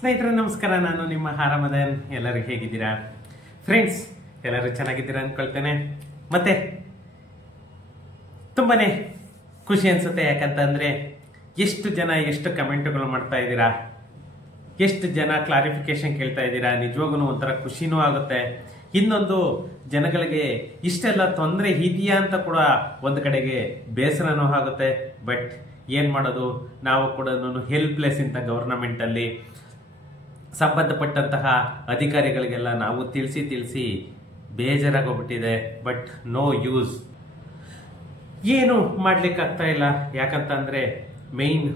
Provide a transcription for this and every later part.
ಸ್ನೇಹಿತರೆ ನಮಸ್ಕಾರ, ನಾನು ನಿಮ್ಮ ಹಾರಮದನ್. ಎಲ್ಲರೂ ಹೇಗಿದ್ದೀರಾ ಫ್ರೆಂಡ್ಸ್? ಎಲ್ಲರೂ ಚೆನ್ನಾಗಿದ್ದೀರಾ ಅನ್ಕೊಳ್ತೇನೆ. ಮತ್ತೆ ತುಂಬಾನೇ ಖುಷಿ ಅನ್ಸುತ್ತೆ, ಯಾಕಂತಂದ್ರೆ ಎಷ್ಟು ಜನ ಎಷ್ಟು ಕಮೆಂಟ್ಗಳು ಮಾಡ್ತಾ ಇದ್ದೀರಾ, ಎಷ್ಟು ಜನ ಕ್ಲಾರಿಫಿಕೇಶನ್ ಕೇಳ್ತಾ ಇದ್ದೀರಾ. ನಿಜವಾಗೂ ಒಂಥರ ಖುಷಿನೂ ಆಗುತ್ತೆ. ಇನ್ನೊಂದು, ಜನಗಳಿಗೆ ಇಷ್ಟೆಲ್ಲ ತೊಂದರೆ ಇದೆಯಾ ಅಂತ ಕೂಡ ಒಂದು ಕಡೆಗೆ ಬೇಸರನೂ ಆಗುತ್ತೆ. ಬಟ್ ಏನ್ ಮಾಡೋದು, ನಾವು ಕೂಡ ಹೆಲ್ಪ್ಲೆಸ್ ಇಂತ ಗವರ್ನಮೆಂಟ್ ಅಲ್ಲಿ ಸಂಬಂಧಪಟ್ಟಂತಹ ಅಧಿಕಾರಿಗಳಿಗೆಲ್ಲ ನಾವು ತಿಳಿಸಿ ಬೇಜಾರಾಗೋಗ್ಬಿಟ್ಟಿದೆ. ಬಟ್ ನೋ ಯೂಸ್, ಏನು ಮಾಡ್ಲಿಕ್ಕೆ ಆಗ್ತಾ ಇಲ್ಲ. ಯಾಕಂತಂದ್ರೆ ಮೇನ್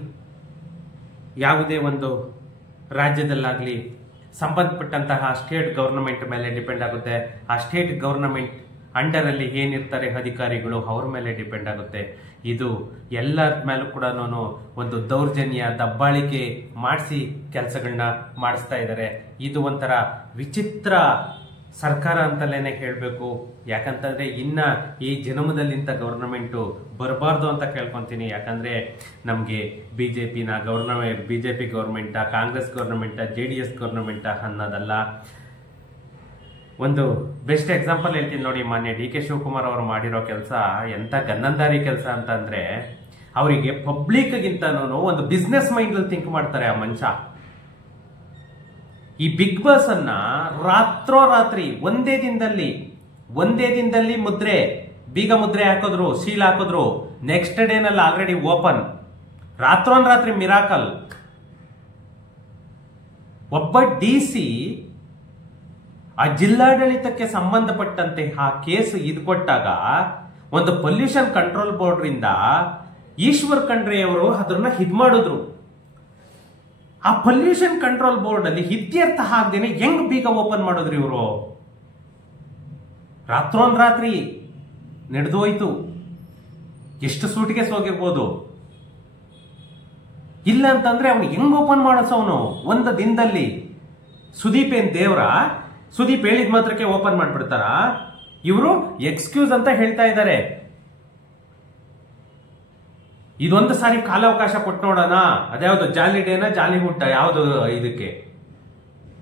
ಯಾವುದೇ ಒಂದು ರಾಜ್ಯದಲ್ಲಾಗ್ಲಿ ಸಂಬಂಧಪಟ್ಟಂತಹ ಸ್ಟೇಟ್ ಗವರ್ನಮೆಂಟ್ ಮೇಲೆ ಡಿಪೆಂಡ್ ಆಗುತ್ತೆ. ಆ ಸ್ಟೇಟ್ ಗವರ್ನಮೆಂಟ್ ಅಂಡರ್ ಅಲ್ಲಿ ಏನಿರ್ತಾರೆ ಅಧಿಕಾರಿಗಳು, ಅವ್ರ ಮೇಲೆ ಡಿಪೆಂಡ್ ಆಗುತ್ತೆ. ಇದು ಎಲ್ಲರ ಮೇಲೂ ಕೂಡ ಒಂದು ದೌರ್ಜನ್ಯ, ದಬ್ಬಾಳಿಕೆ ಮಾಡಿಸಿ ಕೆಲಸಗಳನ್ನ ಮಾಡಿಸ್ತಾ ಇದ್ದಾರೆ. ಇದು ಒಂಥರ ವಿಚಿತ್ರ ಸರ್ಕಾರ ಅಂತಲೇನೆ ಹೇಳ್ಬೇಕು. ಯಾಕಂತಂದ್ರೆ ಇನ್ನ ಈ ಜನ್ಮದಲ್ಲಿಂತ ಗವರ್ನಮೆಂಟು ಬರಬಾರ್ದು ಅಂತ ಕೇಳ್ಕೊಂತೀನಿ. ಯಾಕಂದ್ರೆ ನಮ್ಗೆ BJP government, Congress government, JDS government ಅನ್ನೋದಲ್ಲ. ಒಂದು ಬೆಸ್ಟ್ ಎಕ್ಸಾಂಪಲ್ ಹೇಳ್ತೀನಿ ನೋಡಿ. ಮಾನ್ಯ DK ಶಿವಕುಮಾರ್ ಅವರು ಮಾಡಿರೋ ಕೆಲಸ ಎಂತ ಗನ್ನಂದಾರಿ ಕೆಲಸ ಅಂತಂದ್ರೆ, ಅವರಿಗೆ ಪಬ್ಲಿಕ್ ಗಿಂತನೂ ಒಂದು ಬಿಸ್ನೆಸ್ ಮೈಂಡ್ ಅಲ್ಲಿ ಥಿಂಕ್ ಮಾಡ್ತಾರೆ ಆ ಮನುಷ್ಯ. ಈ ಬಿಗ್ ಬಾಸ್ ಅನ್ನ ರಾತ್ರೋರಾತ್ರಿ ಒಂದೇ ದಿನದಲ್ಲಿ ಬೀಗ ಮುದ್ರೆ ಹಾಕಿದ್ರು, ಶೀಲ್ ಹಾಕಿದ್ರು. ನೆಕ್ಸ್ಟ್ ಡೇನಲ್ಲಿ ಆಲ್ರೆಡಿ ಓಪನ್. ರಾತ್ರೋರಾತ್ರಿ ಮಿರಾಕಲ್. ಒಬ್ಬ DC ಆ ಜಿಲ್ಲಾಡಳಿತಕ್ಕೆ ಸಂಬಂಧಪಟ್ಟಂತೆ ಆ ಕೇಸ್ ಇದು ಕೊಟ್ಟಾಗ ಒಂದು ಪೊಲ್ಯೂಷನ್ ಕಂಟ್ರೋಲ್ ಬೋರ್ಡ್ ರಿಂದ ಈಶ್ವರ್ ಖಂಡ್ರೆ ಅವರು ಅದನ್ನ ಮಾಡಿದ್ರು. ಆ ಪೊಲ್ಯೂಷನ್ ಕಂಟ್ರೋಲ್ ಬೋರ್ಡ್ ಅಲ್ಲಿ ಇತ್ಯರ್ಥ ಆಗದೇನೆ ಹೆಂಗ್ ಬೀಗ ಓಪನ್ ಮಾಡಿದ್ರು ಇವರು? ರಾತ್ರೋರಾತ್ರಿ ನಡೆದೋಯ್ತು. ಎಷ್ಟು ಸೂಟಿಗೆ ಹೋಗಿರ್ಬೋದು. ಇಲ್ಲ ಅಂತಂದ್ರೆ ಅವನು ಹೆಂಗ್ ಓಪನ್ ಮಾಡಿಸೋನು ಒಂದು ದಿನದಲ್ಲಿ? ಸುದೀಪ್ ಏನ್ ದೇವ್ರ? ಸುದೀಪ್ ಹೇಳಿದ ಮಾತ್ರಕ್ಕೆ ಓಪನ್ ಮಾಡ್ಬಿಡ್ತಾರ? ಇವರು ಎಕ್ಸ್ಕ್ಯೂಸ್ ಅಂತ ಹೇಳ್ತಾ ಇದ್ದಾರೆ. ಇದೊಂದು ಸಾರಿ ಕಾಲಾವಕಾಶ ಕೊಟ್ಟು ನೋಡೋಣ. ಅದ್ಯಾವ್ದು ಜಾಲಿ ಡೇನ ಜಾಲಿ ಹುಟ್ಟ ಯಾವ್ದು ಇದಕ್ಕೆ?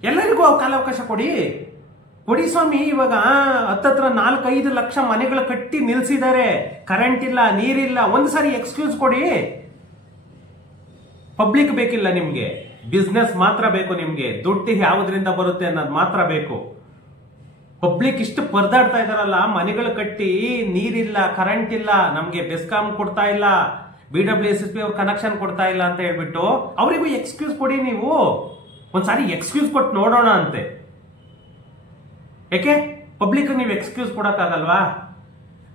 ಎಲ್ಲರಿಗೂ ಕಾಲಾವಕಾಶ ಕೊಡಿ ಸ್ವಾಮಿ. ಇವಾಗ ಹತ್ತತ್ರ 4-5 ಲಕ್ಷ ಮನೆಗಳು ಕಟ್ಟಿ ನಿಲ್ಸಿದ್ದಾರೆ. ಕರೆಂಟ್ ಇಲ್ಲ, ನೀರಿಲ್ಲ. ಒಂದ್ ಸಾರಿ ಎಕ್ಸ್ಕ್ಯೂಸ್ ಕೊಡಿ. ಪಬ್ಲಿಕ್ ಬೇಕಿಲ್ಲ ನಿಮ್ಗೆ, ಬಿಸ್ನೆಸ್ ಮಾತ್ರ ಬೇಕು ನಿಮ್ಗೆ. ದುಡ್ಡು ಯಾವುದರಿಂದ ಬರುತ್ತೆ ಅನ್ನೋದು ಮಾತ್ರ ಬೇಕು. ಪಬ್ಲಿಕ್ ಇಷ್ಟು ಪರದಾಡ್ತಾ ಇದಾರಲ್ಲ, ಮನೆಗಳು ಕಟ್ಟಿ ನೀರಿಲ್ಲ, ಕರೆಂಟ್ ಇಲ್ಲ, ನಮ್ಗೆ ಬೆಸ್ಕಾಂ ಕೊಡ್ತಾ ಇಲ್ಲ, BWSSB ಅವ್ರ ಕನೆಕ್ಷನ್ ಕೊಡ್ತಾ ಇಲ್ಲ ಅಂತ ಹೇಳ್ಬಿಟ್ಟು ಅವರಿಗೂ ಎಕ್ಸ್ಕ್ಯೂಸ್ ಕೊಡಿ. ನೀವು ಒಂದ್ಸಾರಿ ಎಕ್ಸ್ಕ್ಯೂಸ್ ಕೊಟ್ಟು ನೋಡೋಣ ಅಂತೆ. ಯಾಕೆ ಪಬ್ಲಿಕ್ ನೀವು ಎಕ್ಸ್ಕ್ಯೂಸ್ ಕೊಡಕ್ಕಾಗಲ್ವಾ?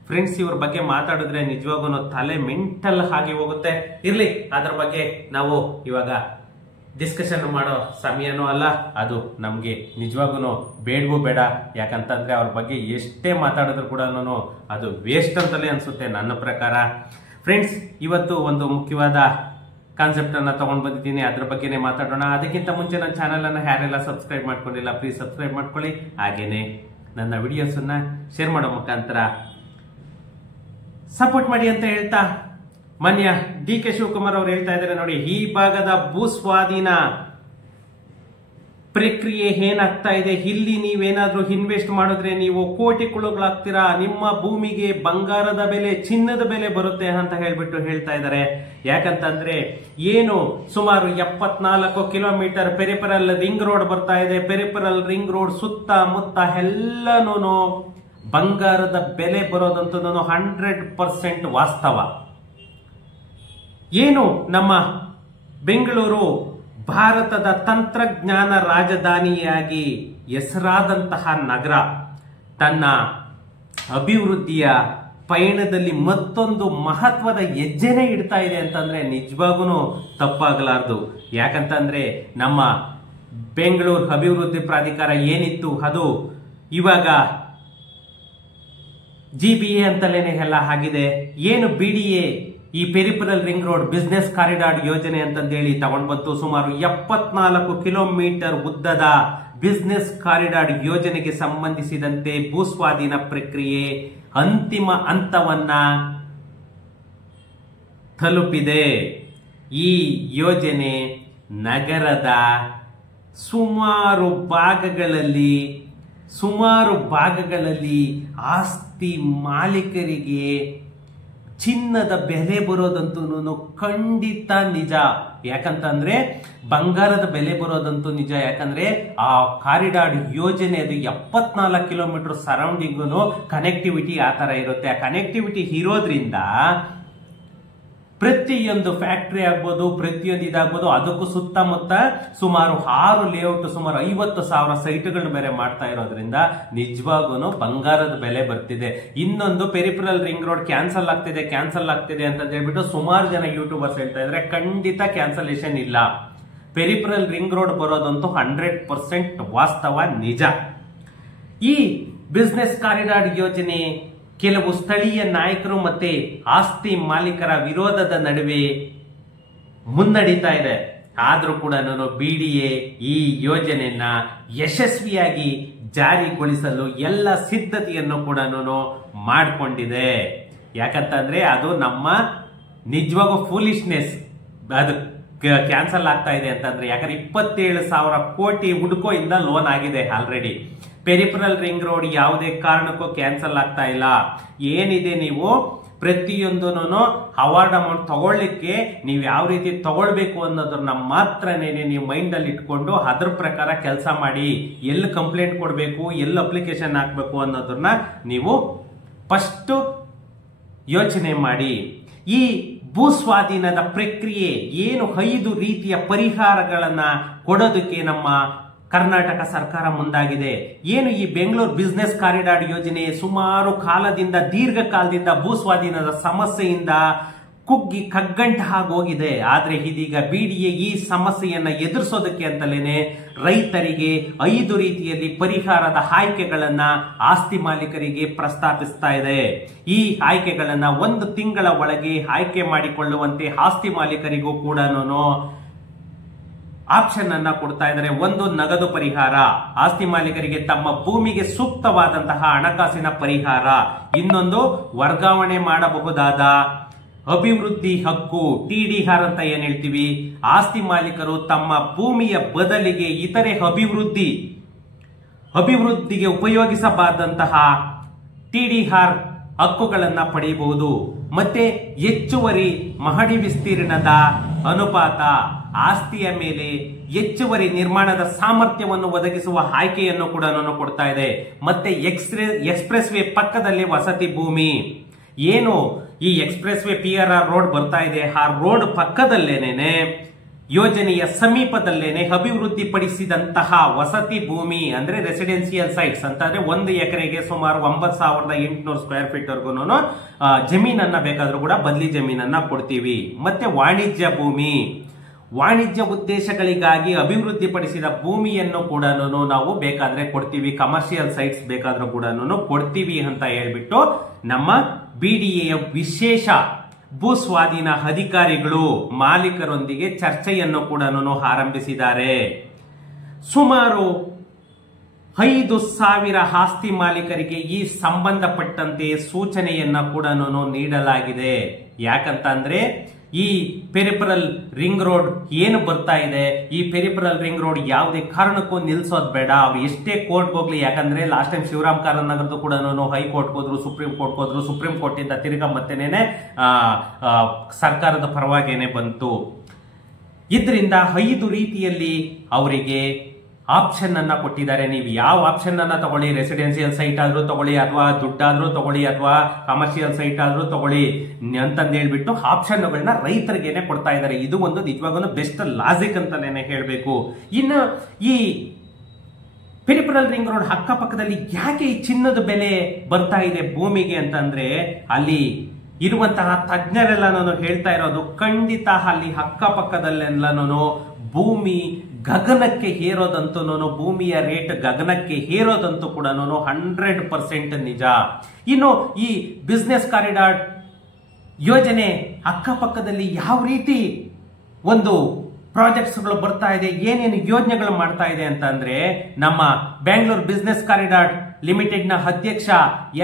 ಫ್ರೆಂಡ್ಸ್, ಇವ್ರ ಬಗ್ಗೆ ಮಾತಾಡಿದ್ರೆ ನಿಜವಾಗೂ ತಲೆ ಮೆಂಟಲ್ ಆಗಿ ಹೋಗುತ್ತೆ. ಇರ್ಲಿ, ಅದ್ರ ಬಗ್ಗೆ ನಾವು ಇವಾಗ ಡಿಸ್ಕಷನ್ ಮಾಡೋ ಸಮಯನೂ ಅಲ್ಲ. ಅದು ನಮ್ಗೆ ನಿಜವಾಗೂ ಬೇಡವೂ ಬೇಡ. ಯಾಕಂತಂದ್ರೆ ಅವ್ರ ಬಗ್ಗೆ ಎಷ್ಟೇ ಮಾತಾಡಿದ್ರು ಕೂಡ ಅದು ವೇಸ್ಟ್ ಅಂತಲೇ ಅನ್ಸುತ್ತೆ ನನ್ನ ಪ್ರಕಾರ. ಫ್ರೆಂಡ್ಸ್, ಇವತ್ತು ಒಂದು ಮುಖ್ಯವಾದ ಕಾನ್ಸೆಪ್ಟ್ ಅನ್ನ ತಗೊಂಡ್ ಬಂದಿದ್ದೀನಿ. ಅದ್ರ ಬಗ್ಗೆನೇ ಮಾತಾಡೋಣ. ಅದಕ್ಕಿಂತ ಮುಂಚೆ ನನ್ನ ಚಾನೆಲ್ ಅನ್ನ ಯಾರೆಲ್ಲ ಸಬ್ಸ್ಕ್ರೈಬ್ ಮಾಡ್ಕೊಂಡಿಲ್ಲ, ಪ್ಲೀಸ್ ಸಬ್ಸ್ಕ್ರೈಬ್ ಮಾಡ್ಕೊಳ್ಳಿ. ಹಾಗೇನೆ ನನ್ನ ವಿಡಿಯೋಸ್ ಅನ್ನ ಶೇರ್ ಮಾಡೋ ಮುಖಾಂತರ ಸಪೋರ್ಟ್ ಮಾಡಿ ಅಂತ ಹೇಳ್ತಾ, ಮಾನ್ಯ DK ಶಿವಕುಮಾರ್ ಅವರು ಹೇಳ್ತಾ ಇದ್ದಾರೆ ನೋಡಿ, ಈ ಭಾಗದ ಭೂಸ್ವಾಧೀನ ಪ್ರಕ್ರಿಯೆ ಏನಾಗ್ತಾ ಇದೆ, ಇಲ್ಲಿ ನೀವೇನಾದ್ರೂ ಇನ್ವೆಸ್ಟ್ ಮಾಡಿದ್ರೆ ನೀವು ಕೋಟಿಗಳಾಗ್ತೀರಾ, ನಿಮ್ಮ ಭೂಮಿಗೆ ಬಂಗಾರದ ಬೆಲೆ, ಚಿನ್ನದ ಬೆಲೆ ಬರುತ್ತೆ ಅಂತ ಹೇಳ್ತಾ ಇದ್ದಾರೆ. ಯಾಕಂತಂದ್ರೆ ಏನು ಸುಮಾರು 74 ಕಿಲೋಮೀಟರ್ ಪೆರಿಫೆರಲ್ ರಿಂಗ್ ರೋಡ್ ಬರ್ತಾ ಇದೆ. ಪೆರಿಫೆರಲ್ ರಿಂಗ್ ರೋಡ್ ಸುತ್ತಮುತ್ತ ಎಲ್ಲನೂ ಬಂಗಾರದ ಬೆಲೆ ಬರೋದಂತದ್ದು 100% ವಾಸ್ತವ. ಏನು ನಮ್ಮ ಬೆಂಗಳೂರು ಭಾರತದ ತಂತ್ರಜ್ಞಾನ ರಾಜಧಾನಿಯಾಗಿ ಹೆಸರಾದಂತಹ ನಗರ ತನ್ನ ಅಭಿವೃದ್ಧಿಯ ಪಯಣದಲ್ಲಿ ಮತ್ತೊಂದು ಮಹತ್ವದ ಹೆಜ್ಜೆನೇ ಇಡ್ತಾ ಇದೆ ಅಂತಂದ್ರೆ ನಿಜವಾಗೂ ತಪ್ಪಾಗಲಾರದು. ಯಾಕಂತಂದ್ರೆ ನಮ್ಮ ಬೆಂಗಳೂರು ಅಭಿವೃದ್ಧಿ ಪ್ರಾಧಿಕಾರ ಏನಿತ್ತು ಅದು ಇವಾಗ GBA ಅಂತಲೇನೆ ಎಲ್ಲ ಆಗಿದೆ. ಏನು BDA, ಈ peripheral ring road business corridor ಯೋಜನೆ ಅಂತಂದೇಳಿ ತಗೊಂಡ್ ಬಂತು. ಸುಮಾರು 74 ಕಿಲೋಮೀಟರ್ ಉದ್ದದ ಬಿಸ್ನೆಸ್ ಕಾರಿಡಾರ್ ಯೋಜನೆಗೆ ಸಂಬಂಧಿಸಿದಂತೆ ಭೂಸ್ವಾಧೀನ ಪ್ರಕ್ರಿಯೆ ಅಂತಿಮ ಹಂತವನ್ನ ತಲುಪಿದೆ. ಈ ಯೋಜನೆ ನಗರದ ಸುಮಾರು ಭಾಗಗಳಲ್ಲಿ ಆಸ್ತಿ ಮಾಲೀಕರಿಗೆ ಚಿನ್ನದ ಬೆಲೆ ಬರೋದಂತೂ ಖಂಡಿತ ನಿಜ. ಯಾಕಂತಂದ್ರೆ ಬಂಗಾರದ ಬೆಲೆ ಬರೋದಂತೂ ನಿಜ. ಯಾಕಂದ್ರೆ ಆ ಕಾರಿಡಾರ್ ಯೋಜನೆ ಅದು 74 ಕಿಲೋಮೀಟರ್ ಸರೌಂಡಿಂಗ್ ಕನೆಕ್ಟಿವಿಟಿ ಆ ತರ ಇರುತ್ತೆ. ಆ ಕನೆಕ್ಟಿವಿಟಿ ಇರೋದ್ರಿಂದ ಪ್ರತಿಯೊಂದು ಫ್ಯಾಕ್ಟರಿ ಆಗ್ಬೋದು, ಪ್ರತಿಯೊಂದು ಇದಾಗ್ಬೋದು, ಅದಕ್ಕೂ ಸುತ್ತಮುತ್ತ ಸುಮಾರು 6 ಲೇಔಟ್, ಸುಮಾರು 50,000 ಸೈಟ್ಗಳನ್ನ ಬೇರೆ ಮಾಡ್ತಾ ಇರೋದ್ರಿಂದ ನಿಜವಾಗೂ ಬಂಗಾರದ ಬೆಲೆ ಬರ್ತಿದೆ. ಇನ್ನೊಂದು ಪೆರಿಫರಲ್ ರಿಂಗ್ ರೋಡ್ ಕ್ಯಾನ್ಸಲ್ ಆಗ್ತಿದೆ ಅಂತ ಹೇಳ್ಬಿಟ್ಟು ಸುಮಾರು ಜನ ಯೂಟ್ಯೂಬರ್ಸ್ ಹೇಳ್ತಾ ಇದ್ರೆ ಖಂಡಿತ ಕ್ಯಾನ್ಸಲೇಷನ್ ಇಲ್ಲ. ಪೆರಿಫರಲ್ ರಿಂಗ್ ರೋಡ್ ಬರೋದಂತೂ 100% ವಾಸ್ತವ, ನಿಜ. ಈ ಬಿಸ್ನೆಸ್ ಕಾರಿಡಾರ್ ಯೋಜನೆ ಕೆಲವು ಸ್ಥಳೀಯ ನಾಯಕರು ಮತ್ತೆ ಆಸ್ತಿ ಮಾಲೀಕರ ವಿರೋಧದ ನಡುವೆ ಮುನ್ನಡೀತಾ ಇದೆ. ಆದ್ರೂ ಕೂಡ BDA ಈ ಯೋಜನೆಯನ್ನ ಯಶಸ್ವಿಯಾಗಿ ಜಾರಿಗೊಳಿಸಲು ಎಲ್ಲ ಸಿದ್ಧತೆಯನ್ನು ಕೂಡ ಮಾಡಿಕೊಂಡಿದೆ. ಯಾಕಂತಂದ್ರೆ ಅದು ನಮ್ಮ ನಿಜವಾಗೂ ಫೂಲಿಶ್ನೆಸ್, ಅದು ಕ್ಯಾನ್ಸಲ್ ಆಗ್ತಾ ಇದೆ ಅಂತಂದ್ರೆ. ಯಾಕಂದ್ರೆ 27,000 ಕೋಟಿ ಹುಡ್ಕೋ ಇಂದ ಲೋನ್ ಆಗಿದೆ ಆಲ್ರೆಡಿ. ಪೆರಿಫರಲ್ ರಿಂಗ್ ರೋಡ್ ಯಾವುದೇ ಕಾರಣಕ್ಕೂ ಕ್ಯಾನ್ಸಲ್ ಆಗ್ತಾ ಇಲ್ಲ. ಏನಿದೆ, ನೀವು ಪ್ರತಿಯೊಂದೂ ಅವಾರ್ಡ್ ಅಮೌಂಟ್ ತಗೊಳ್ಳಿಕ್ಕೆ ನೀವು ಯಾವ ರೀತಿ ತಗೊಳ್ಬೇಕು ಅನ್ನೋದನ್ನ ಮಾತ್ರನೇ ನೀವು ಮೈಂಡ್ ಅಲ್ಲಿ ಇಟ್ಕೊಂಡು ಅದ್ರ ಪ್ರಕಾರ ಕೆಲಸ ಮಾಡಿ. ಎಲ್ಲಿ ಕಂಪ್ಲೇಂಟ್ ಕೊಡಬೇಕು, ಎಲ್ಲಿ ಅಪ್ಲಿಕೇಶನ್ ಹಾಕ್ಬೇಕು ಅನ್ನೋದನ್ನ ನೀವು ಫಸ್ಟ್ ಯೋಚನೆ ಮಾಡಿ. ಈ ಭೂ ಸ್ವಾಧೀನದ ಪ್ರಕ್ರಿಯೆ ಏನು 5 ರೀತಿಯ ಪರಿಹಾರಗಳನ್ನ ಕೊಡೋದಕ್ಕೆ ನಮ್ಮ ಕರ್ನಾಟಕ ಸರ್ಕಾರ ಮುಂದಾಗಿದೆ. ಏನು ಈ ಬೆಂಗಳೂರು ಬಿಸ್ನೆಸ್ ಕಾರಿಡಾರ್ ಯೋಜನೆ ಸುಮಾರು ದೀರ್ಘಕಾಲದಿಂದ ಭೂ ಸ್ವಾಧೀನದ ಸಮಸ್ಯೆಯಿಂದ ಕುಗ್ಗಿ ಕಗ್ಗಂಟ ಹೋಗಿದೆ. ಆದ್ರೆ ಇದೀಗ BDA ಈ ಸಮಸ್ಯೆಯನ್ನ ಎದುರಿಸೋದಕ್ಕೆ ಅಂತಲೇನೆ ರೈತರಿಗೆ 5 ರೀತಿಯಲ್ಲಿ ಪರಿಹಾರದ ಆಯ್ಕೆಗಳನ್ನ ಆಸ್ತಿ ಮಾಲೀಕರಿಗೆ ಪ್ರಸ್ತಾಪಿಸ್ತಾ ಇದೆ. ಈ ಆಯ್ಕೆಗಳನ್ನ 1 ತಿಂಗಳ ಒಳಗೆ ಆಯ್ಕೆ ಮಾಡಿಕೊಳ್ಳುವಂತೆ ಆಸ್ತಿ ಮಾಲೀಕರಿಗೂ ಕೂಡ ಆಪ್ಷನ್ ಅನ್ನ ಕೊಡ್ತಾ ಇದ್ದಾರೆ. 1 ನಗದು ಪರಿಹಾರ, ಆಸ್ತಿ ಮಾಲೀಕರಿಗೆ ತಮ್ಮ ಭೂಮಿಗೆ ಸೂಕ್ತವಾದಂತಹ ಹಣಕಾಸಿನ ಪರಿಹಾರ. ಇನ್ನೊಂದು ವರ್ಗಾವಣೆ ಮಾಡಬಹುದಾದ ಅಭಿವೃದ್ಧಿ ಹಕ್ಕು, TDR ಅಂತ ಏನ್ ಹೇಳ್ತೀವಿ. ಆಸ್ತಿ ಮಾಲೀಕರು ತಮ್ಮ ಭೂಮಿಯ ಬದಲಿಗೆ ಇತರೆ ಅಭಿವೃದ್ಧಿಗೆ ಉಪಯೋಗಿಸಬಾರದಂತಹ TDR ಹಕ್ಕುಗಳನ್ನ ಪಡೆಯಬಹುದು. ಮತ್ತೆ ಹೆಚ್ಚುವರಿ ಮಹಡಿ ವಿಸ್ತೀರ್ಣದ ಅನುಪಾತ, ಆಸ್ತಿಯ ಮೇಲೆ ಹೆಚ್ಚುವರಿ ನಿರ್ಮಾಣದ ಸಾಮರ್ಥ್ಯವನ್ನು ಒದಗಿಸುವ ಆಯ್ಕೆಯನ್ನು ಕೂಡ ಕೊಡ್ತಾ ಇದೆ. ಮತ್ತೆ ಎಕ್ಸ್ಪ್ರೆಸ್ ವೇ ಪಕ್ಕದಲ್ಲಿ ವಸತಿ ಭೂಮಿ, ಏನು ಈ ಎಕ್ಸ್ಪ್ರೆಸ್ ವೇ PRR ರೋಡ್ ಬರ್ತಾ ಇದೆ, ಆ ರೋಡ್ ಪಕ್ಕದಲ್ಲೇನೆ ಯೋಜನೆಯ ಸಮೀಪದಲ್ಲೇನೆ ಅಭಿವೃದ್ಧಿಪಡಿಸಿದಂತಹ ವಸತಿ ಭೂಮಿ ಅಂದ್ರೆ ರೆಸಿಡೆನ್ಸಿಯಲ್ ಸೈಟ್ಸ್ ಅಂತಂದ್ರೆ 1 ಎಕರೆಗೆ ಸುಮಾರು 9,800 ಸ್ಕ್ವೇರ್ ಫೀಟ್ ವರ್ಗು ಜಮೀನನ್ನ ಬೇಕಾದ್ರೂ ಕೂಡ ಬದಲಿ ಜಮೀನನ್ನ ಕೊಡ್ತೀವಿ. ಮತ್ತೆ ವಾಣಿಜ್ಯ ಭೂಮಿ, ವಾಣಿಜ್ಯ ಉದ್ದೇಶಗಳಿಗಾಗಿ ಅಭಿವೃದ್ಧಿಪಡಿಸಿದ ಭೂಮಿಯನ್ನು ಕೂಡ ನಾವು ಬೇಕಾದ್ರೆ ಕೊಡ್ತೀವಿ. ಕಮರ್ಷಿಯಲ್ ಸೈಟ್ಸ್ ಬೇಕಾದ್ರೂ ಕೂಡ ಕೊಡ್ತೀವಿ ಅಂತ ಹೇಳ್ಬಿಟ್ಟು ನಮ್ಮ BDA ವಿಶೇಷ ಭೂ ಸ್ವಾಧೀನ ಅಧಿಕಾರಿಗಳು ಮಾಲೀಕರೊಂದಿಗೆ ಚರ್ಚೆಯನ್ನು ಕೂಡ ಆರಂಭಿಸಿದ್ದಾರೆ. ಸುಮಾರು 5,000 ಆಸ್ತಿ ಮಾಲೀಕರಿಗೆ ಈ ಸಂಬಂಧಪಟ್ಟಂತೆ ಸೂಚನೆಯನ್ನ ಕೂಡ ನೀಡಲಾಗಿದೆ. ಯಾಕಂತಂದ್ರೆ ಈ ಪೆರಿಫರಲ್ ರಿಂಗ್ ರೋಡ್ ಏನು ಬರ್ತಾ ಇದೆ, ಈ ಪೆರಿಫರಲ್ ರಿಂಗ್ ರೋಡ್ ಯಾವುದೇ ಕಾರಣಕ್ಕೂ ನಿಲ್ಸೋದ್ ಬೇಡ. ಅವ್ರು ಎಷ್ಟೇ ಕೋರ್ಟ್ ಹೋಗ್ಲಿ, ಯಾಕಂದ್ರೆ ಲಾಸ್ಟ್ ಟೈಮ್ ಶಿವರಾಮ್ ಕಾರಂತ್ ನಗರದ್ದು ಕೂಡ ಹೈಕೋರ್ಟ್ ಹೋದ್ರು, ಸುಪ್ರೀಂ ಕೋರ್ಟ್ ಹೋದ್ರು, ಸುಪ್ರೀಂ ಕೋರ್ಟ್ ಇಂದ ತಿರ್ಗಾ ಮತ್ತೆನೇನೆ ಸರ್ಕಾರದ ಪರವಾಗೇನೆ ಬಂತು. ಇದರಿಂದ 5 ರೀತಿಯಲ್ಲಿ ಅವರಿಗೆ ಆಪ್ಷನ್ ಅನ್ನ ಕೊಟ್ಟಿದ್ದಾರೆ. ನೀವು ಯಾವ ಆಪ್ಷನ್ ಅನ್ನ ತಗೊಳ್ಳಿ, ರೆಸಿಡೆನ್ಸಿಯಲ್ ಸೈಟ್ ಆದ್ರೂ ತಗೊಳ್ಳಿ, ಅಥವಾ ದುಡ್ಡಾದ್ರೂ ತಗೊಳ್ಳಿ, ಅಥವಾ ಕಮರ್ಷಿಯಲ್ ಸೈಟ್ ಆದ್ರೂ ತಗೊಳ್ಳಿ ಅಂತಂದು ಹೇಳ್ಬಿಟ್ಟು ಆಪ್ಷನ್ಗಳನ್ನ ರೈತರಿಗೇನೆ ಕೊಡ್ತಾ ಇದ್ದಾರೆ. ಇದು ಒಂದು ನಿಜವಾಗೂ ಬೆಸ್ಟ್ ಲಾಜಿಕ್ ಅಂತಾನೆ ಹೇಳ್ಬೇಕು. ಇನ್ನು ಈ ಪೆರಿಫರಲ್ ರಿಂಗ್ ರೋಡ್ ಅಕ್ಕಪಕ್ಕದಲ್ಲಿ ಯಾಕೆ ಈ ಚಿನ್ನದ ಬೆಲೆ ಬರ್ತಾ ಇದೆ ಭೂಮಿಗೆ ಅಂತಂದ್ರೆ, ಅಲ್ಲಿ ಇರುವಂತಹ ತಜ್ಞರೆಲ್ಲ ಹೇಳ್ತಾ ಇರೋದು ಖಂಡಿತ ಅಲ್ಲಿ ಅಕ್ಕಪಕ್ಕದಲ್ಲೆಲ್ಲನೂ ಭೂಮಿ ಗಗನಕ್ಕೆ ಏರೋದಂತೂ, ಭೂಮಿಯ ರೇಟ್ ಗಗನಕ್ಕೆ ಏರೋದಂತೂ ಕೂಡ 100% ನಿಜ. ಇನ್ನು ಈ ಬಿಸ್ನೆಸ್ ಕಾರಿಡಾರ್ ಯೋಜನೆ ಅಕ್ಕಪಕ್ಕದಲ್ಲಿ ಯಾವ ರೀತಿ ಒಂದು ಪ್ರಾಜೆಕ್ಟ್ಸ್ಗಳು ಬರ್ತಾ ಇದೆ, ಏನೇನು ಯೋಜನೆಗಳು ಮಾಡ್ತಾ ಇದೆ ಅಂತ ಅಂದ್ರೆ, ನಮ್ಮ ಬೆಂಗಳೂರು ಬಿಸ್ನೆಸ್ ಕಾರಿಡಾರ್ ಲಿಮಿಟೆಡ್ ನ ಅಧ್ಯಕ್ಷ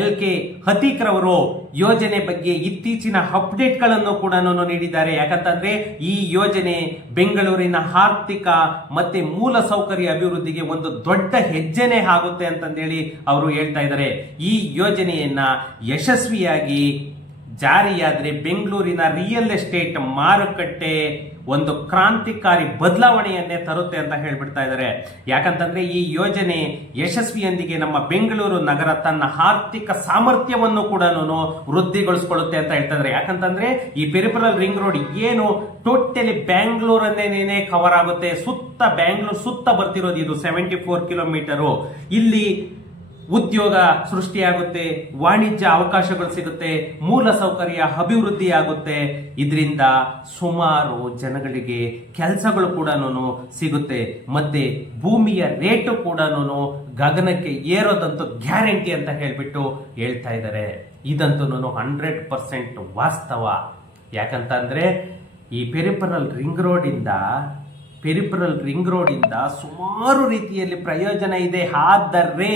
LK ಹತೀಕ್ ರವರು ಯೋಜನೆ ಬಗ್ಗೆ ಇತ್ತೀಚಿನ ಅಪ್ಡೇಟ್ ಗಳನ್ನು ಕೂಡ ನೀಡಿದ್ದಾರೆ. ಯಾಕಂತಂದ್ರೆ ಈ ಯೋಜನೆ ಬೆಂಗಳೂರಿನ ಆರ್ಥಿಕ ಮತ್ತೆ ಮೂಲ ಸೌಕರ್ಯ ಅಭಿವೃದ್ಧಿಗೆ ಒಂದು ದೊಡ್ಡ ಹೆಜ್ಜೆನೆ ಆಗುತ್ತೆ ಅಂತಂದೇಳಿ ಅವರು ಹೇಳ್ತಾ ಇದ್ದಾರೆ. ಈ ಯೋಜನೆಯನ್ನ ಯಶಸ್ವಿಯಾಗಿ ಜಾರಿಯಾದ್ರೆ ಬೆಂಗಳೂರಿನ ರಿಯಲ್ ಎಸ್ಟೇಟ್ ಮಾರುಕಟ್ಟೆ ಒಂದು ಕ್ರಾಂತಿಕಾರಿ ಬದಲಾವಣೆಯನ್ನೇ ತರುತ್ತೆ ಅಂತ ಹೇಳ್ಬಿಡ್ತಾ ಇದ್ದಾರೆ. ಯಾಕಂತಂದ್ರೆ ಈ ಯೋಜನೆ ಯಶಸ್ವಿಯೊಂದಿಗೆ ನಮ್ಮ ಬೆಂಗಳೂರು ನಗರ ತನ್ನ ಆರ್ಥಿಕ ಸಾಮರ್ಥ್ಯವನ್ನು ಕೂಡ ವೃದ್ಧಿಗೊಳಿಸಿಕೊಳ್ಳುತ್ತೆ ಅಂತ ಹೇಳ್ತಾ ಇದ್ದಾರೆ. ಯಾಕಂತಂದ್ರೆ ಈ ಪೆರಿಫೆರಲ್ ರಿಂಗ್ ರೋಡ್ ಏನು ಟೋಟಲಿ ಬ್ಯಾಂಗ್ಳೂರನ್ನೇ ಕವರ್ ಆಗುತ್ತೆ. ಬ್ಯಾಂಗ್ಳೂರ್ ಸುತ್ತ ಬರ್ತಿರೋದು ಇದು 74 ಕಿಲೋಮೀಟರ್. ಇಲ್ಲಿ ಉದ್ಯೋಗ ಸೃಷ್ಟಿಯಾಗುತ್ತೆ, ವಾಣಿಜ್ಯ ಅವಕಾಶಗಳು ಸಿಗುತ್ತೆ, ಮೂಲ ಸೌಕರ್ಯ ಅಭಿವೃದ್ಧಿ ಆಗುತ್ತೆ. ಇದರಿಂದ ಸುಮಾರು ಜನಗಳಿಗೆ ಕೆಲಸಗಳು ಕೂಡ ಸಿಗುತ್ತೆ. ಮತ್ತೆ ಭೂಮಿಯ ರೇಟು ಕೂಡ ಗಗನಕ್ಕೆ ಏರೋದಂತೂ ಗ್ಯಾರಂಟಿ ಅಂತ ಹೇಳ್ಬಿಟ್ಟು ಹೇಳ್ತಾ ಇದ್ದಾರೆ. ಇದಂತೂ 100% ವಾಸ್ತವ. ಯಾಕಂತಂದ್ರೆ ಈ ಪೆರಿಫೆರಲ್ ರಿಂಗ್ ರೋಡ್ ಇಂದ ಸುಮಾರು ರೀತಿಯಲ್ಲಿ ಪ್ರಯೋಜನ ಇದೆ. ಆದರೆ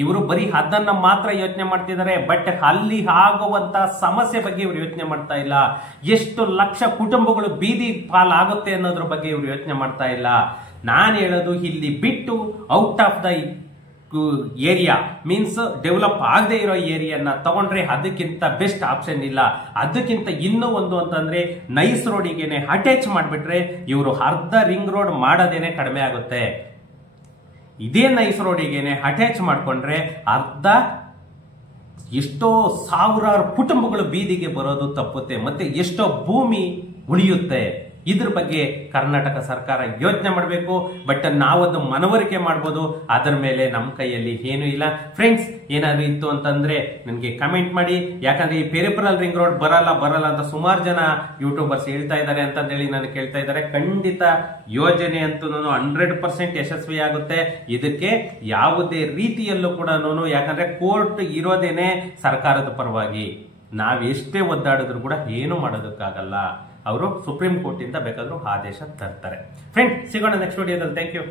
ಇವರು ಬರೀ ಅದನ್ನ ಮಾತ್ರ ಯೋಚನೆ ಮಾಡ್ತಿದ್ದಾರೆ. ಬಟ್ ಅಲ್ಲಿ ಆಗುವಂತ ಸಮಸ್ಯೆ ಬಗ್ಗೆ ಇವರು ಯೋಚನೆ ಮಾಡ್ತಾ ಇಲ್ಲ. ಎಷ್ಟು ಲಕ್ಷ ಕುಟುಂಬಗಳು ಬೀದಿ ಪಾಲಾಗುತ್ತೆ ಅನ್ನೋದ್ರ ಬಗ್ಗೆ ಇವರು ಯೋಚನೆ ಮಾಡ್ತಾ ಇಲ್ಲ. ನಾನು ಹೇಳೋದು ಇಲ್ಲಿ ಬಿಟ್ಟು out of the area means develop ಆಗದೆ ಇರೋ ಏರಿಯಾನ ತಗೊಂಡ್ರೆ ಅದಕ್ಕಿಂತ ಬೆಸ್ಟ್ ಆಪ್ಷನ್ ಇಲ್ಲ. ಅದಕ್ಕಿಂತ ಇನ್ನೂ ಒಂದು ಅಂತಂದ್ರೆ ನೈಸ್ ರೋಡಿಗೆನೆ ಅಟ್ಯಾಚ್ ಮಾಡಿಬಿಟ್ರೆ ಇವರು ಅರ್ಧ ರಿಂಗ್ ರೋಡ್ ಮಾಡೋದೇನೆ ಕಡಿಮೆ ಆಗುತ್ತೆ. ಇದೇ ನೈಸ್ ರೋಡಿಗೆನೆ ಅಟ್ಯಾಚ್ ಮಾಡ್ಕೊಂಡ್ರೆ ಎಷ್ಟೋ ಸಾವಿರಾರು ಕುಟುಂಬಗಳು ಬೀದಿಗೆ ಬರೋದು ತಪ್ಪುತ್ತೆ. ಮತ್ತೆ ಎಷ್ಟೋ ಭೂಮಿ ಉಳಿಯುತ್ತೆ. ಇದ್ರ ಬಗ್ಗೆ ಕರ್ನಾಟಕ ಸರ್ಕಾರ ಯೋಚನೆ ಮಾಡಬೇಕು. ಬಟ್ ನಾವದು ಮನವರಿಕೆ ಮಾಡ್ಬೋದು, ಅದರ ಮೇಲೆ ನಮ್ಮ ಕೈಯಲ್ಲಿ ಏನು ಇಲ್ಲ. ಫ್ರೆಂಡ್ಸ್, ಏನಾದ್ರು ಇತ್ತು ಅಂತಂದ್ರೆ ನನಗೆ ಕಮೆಂಟ್ ಮಾಡಿ. ಯಾಕಂದ್ರೆ ಈ ಪೆರಿಫೆರಲ್ ರಿಂಗ್ ರೋಡ್ ಬರಲ್ಲ ಅಂತ ಸುಮಾರು ಜನ ಯೂಟ್ಯೂಬರ್ಸ್ ಹೇಳ್ತಾ ಇದ್ದಾರೆ ಅಂತಂದೇಳಿ ನಾನು ಕೇಳ್ತಾ ಇದ್ದಾರೆ. ಖಂಡಿತ ಯೋಜನೆ ಅಂತೂ 100% ಯಶಸ್ವಿ ಆಗುತ್ತೆ. ಇದಕ್ಕೆ ಯಾವುದೇ ರೀತಿಯಲ್ಲೂ ಕೂಡ ಯಾಕಂದ್ರೆ ಕೋರ್ಟ್ ಇರೋದೇನೆ ಸರ್ಕಾರದ ಪರವಾಗಿ. ನಾವೆಷ್ಟೇ ಒದ್ದಾಡಿದ್ರು ಕೂಡ ಏನು ಮಾಡೋದಕ್ಕಾಗಲ್ಲ. ಅವರು ಸುಪ್ರೀಂ ಕೋರ್ಟ್ ಇಂದ ಬೇಕಾದ್ರೂ ಆದೇಶ ತರ್ತಾರೆ. ಫ್ರೆಂಡ್, ಸಿಗೋಣ ನೆಕ್ಸ್ಟ್ ವಿಡಿಯೋದಲ್ಲಿ. Thank you.